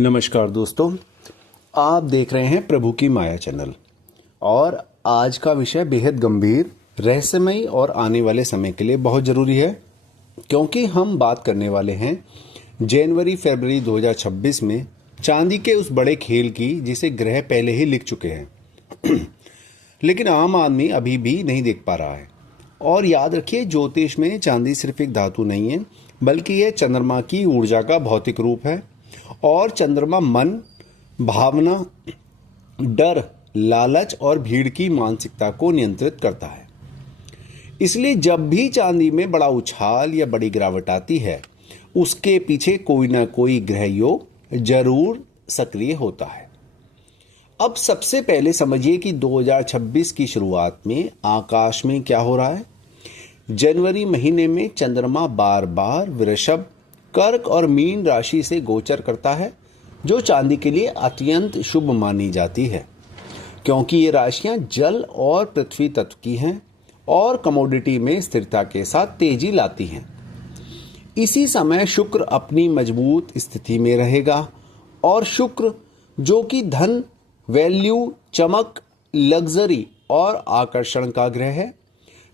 नमस्कार दोस्तों, आप देख रहे हैं प्रभु की माया चैनल। और आज का विषय बेहद गंभीर, रहस्यमयी और आने वाले समय के लिए बहुत ज़रूरी है, क्योंकि हम बात करने वाले हैं जनवरी फरवरी 2026 में चांदी के उस बड़े खेल की जिसे ग्रह पहले ही लिख चुके हैं लेकिन आम आदमी अभी भी नहीं देख पा रहा है। और याद रखिए, ज्योतिष में चांदी सिर्फ एक धातु नहीं है, बल्कि यह चंद्रमा की ऊर्जा का भौतिक रूप है। और चंद्रमा मन, भावना, डर, लालच और भीड़ की मानसिकता को नियंत्रित करता है। इसलिए जब भी चांदी में बड़ा उछाल या बड़ी गिरावट आती है, उसके पीछे कोई ना कोई ग्रह योग जरूर सक्रिय होता है। अब सबसे पहले समझिए कि 2026 की शुरुआत में आकाश में क्या हो रहा है। जनवरी महीने में चंद्रमा बार बार वृषभ, कर्क और मीन राशि से गोचर करता है, जो चांदी के लिए अत्यंत शुभ मानी जाती है, क्योंकि ये राशियां जल और पृथ्वी तत्व की हैं और कमोडिटी में स्थिरता के साथ तेजी लाती हैं। इसी समय शुक्र अपनी मजबूत स्थिति में रहेगा, और शुक्र जो कि धन, वैल्यू, चमक, लग्जरी और आकर्षण का ग्रह है।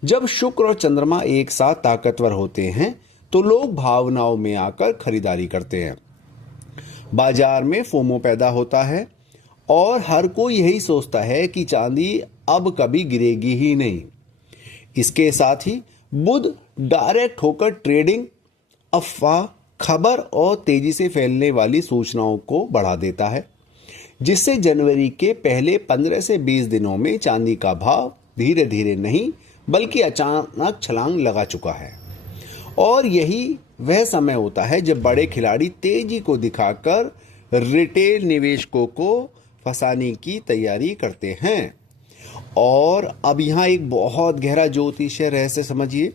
जब शुक्र और चंद्रमा एक साथ ताकतवर होते हैं तो लोग भावनाओं में आकर खरीदारी करते हैं। बाजार में फोमो पैदा होता है और हर कोई यही सोचता है कि चांदी अब कभी गिरेगी ही नहीं। इसके साथ ही बुध डायरेक्ट होकर ट्रेडिंग, अफवाह, खबर और तेजी से फैलने वाली सूचनाओं को बढ़ा देता है, जिससे जनवरी के पहले 15 से 20 दिनों में चांदी का भाव धीरे धीरे नहीं बल्कि अचानक छलांग लगा चुका है। और यही वह समय होता है जब बड़े खिलाड़ी तेजी को दिखाकर रिटेल निवेशकों को फंसाने की तैयारी करते हैं। और अब यहाँ एक बहुत गहरा ज्योतिषीय रहस्य समझिए।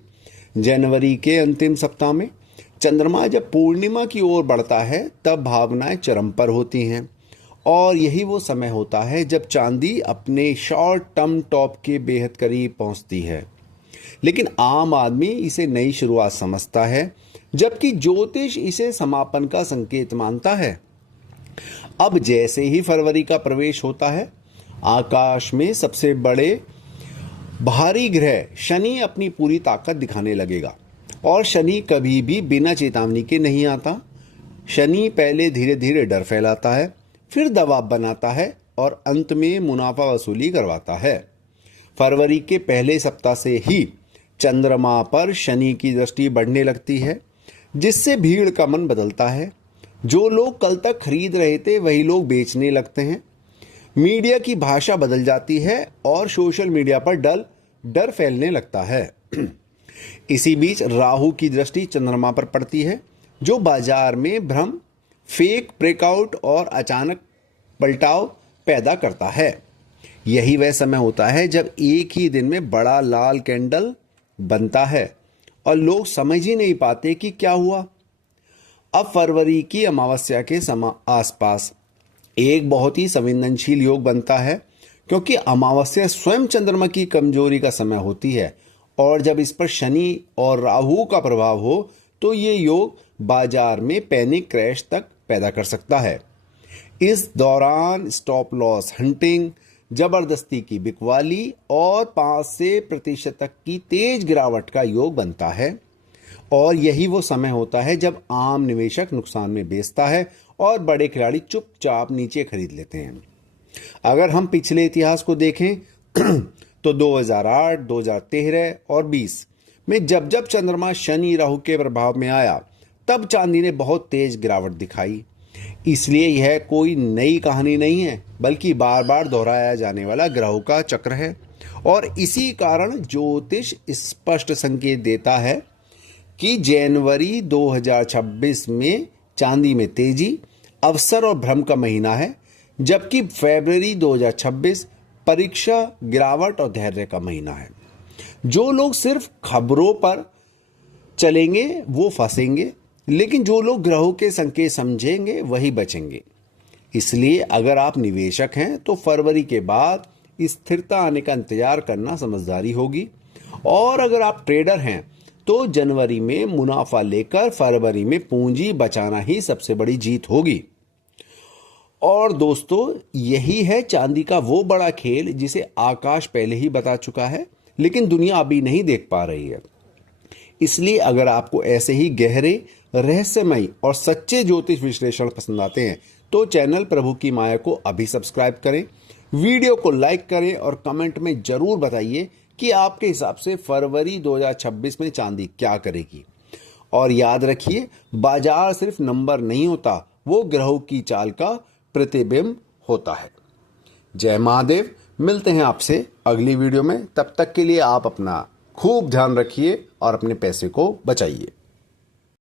जनवरी के अंतिम सप्ताह में चंद्रमा जब पूर्णिमा की ओर बढ़ता है, तब भावनाएं चरम पर होती हैं। और यही वो समय होता है जब चांदी अपने शॉर्ट टर्म टॉप के बेहद करीब पहुंचती है। लेकिन आम आदमी इसे नई शुरुआत समझता है, जबकि ज्योतिष इसे समापन का संकेत मानता है। अब जैसे ही फरवरी का प्रवेश होता है, आकाश में सबसे बड़े भारी ग्रह शनि अपनी पूरी ताकत दिखाने लगेगा। और शनि कभी भी बिना चेतावनी के नहीं आता। शनि पहले धीरे धीरे डर फैलाता है, फिर दबाव बनाता है और अंत में मुनाफा वसूली करवाता है। फरवरी के पहले सप्ताह से ही चंद्रमा पर शनि की दृष्टि बढ़ने लगती है, जिससे भीड़ का मन बदलता है। जो लोग कल तक खरीद रहे थे, वही लोग बेचने लगते हैं। मीडिया की भाषा बदल जाती है और सोशल मीडिया पर डर फैलने लगता है। इसी बीच राहु की दृष्टि चंद्रमा पर पड़ती है, जो बाजार में भ्रम, फेक ब्रेकआउट और अचानक पलटाव पैदा करता है। यही वह समय होता है जब एक ही दिन में बड़ा लाल कैंडल बनता है और लोग समझ ही नहीं पाते कि क्या हुआ। अब फरवरी की अमावस्या के आसपास एक बहुत ही संवेदनशील योग बनता है, क्योंकि अमावस्या स्वयं चंद्रमा की कमजोरी का समय होती है। और जब इस पर शनि और राहु का प्रभाव हो, तो ये योग बाजार में पैनिक क्रैश तक पैदा कर सकता है। इस दौरान स्टॉप लॉस हंटिंग, जबरदस्ती की बिकवाली और 5% तक की तेज गिरावट का योग बनता है। और यही वो समय होता है जब आम निवेशक नुकसान में बेचता है और बड़े खिलाड़ी चुपचाप नीचे खरीद लेते हैं। अगर हम पिछले इतिहास को देखें तो 2008, 2013 और 20 में जब जब चंद्रमा शनि राहु के प्रभाव में आया, तब चांदी ने बहुत तेज गिरावट दिखाई। इसलिए यह कोई नई कहानी नहीं है, बल्कि बार बार दोहराया जाने वाला ग्रहों का चक्र है। और इसी कारण ज्योतिष स्पष्ट संकेत देता है कि जनवरी 2026 में चांदी में तेजी, अवसर और भ्रम का महीना है, जबकि फरवरी 2026 परीक्षा, गिरावट और धैर्य का महीना है। जो लोग सिर्फ खबरों पर चलेंगे वो फंसेंगे, लेकिन जो लोग ग्रहों के संकेत समझेंगे वही बचेंगे। इसलिए अगर आप निवेशक हैं तो फरवरी के बाद स्थिरता आने का इंतजार करना समझदारी होगी। और अगर आप ट्रेडर हैं तो जनवरी में मुनाफा लेकर फरवरी में पूंजी बचाना ही सबसे बड़ी जीत होगी। और दोस्तों, यही है चांदी का वो बड़ा खेल जिसे आकाश पहले ही बता चुका है, लेकिन दुनिया अभी नहीं देख पा रही है। इसलिए अगर आपको ऐसे ही गहरे, रहस्यमयी और सच्चे ज्योतिष विश्लेषण पसंद आते हैं तो चैनल प्रभु की माया को अभी सब्सक्राइब करें, वीडियो को लाइक करें और कमेंट में जरूर बताइए कि आपके हिसाब से फरवरी 2026 में चांदी क्या करेगी। और याद रखिए, बाजार सिर्फ नंबर नहीं होता, वो ग्रहों की चाल का प्रतिबिंब होता है। जय महादेव। मिलते हैं आपसे अगली वीडियो में। तब तक के लिए आप अपना खूब ध्यान रखिए और अपने पैसे को बचाइए।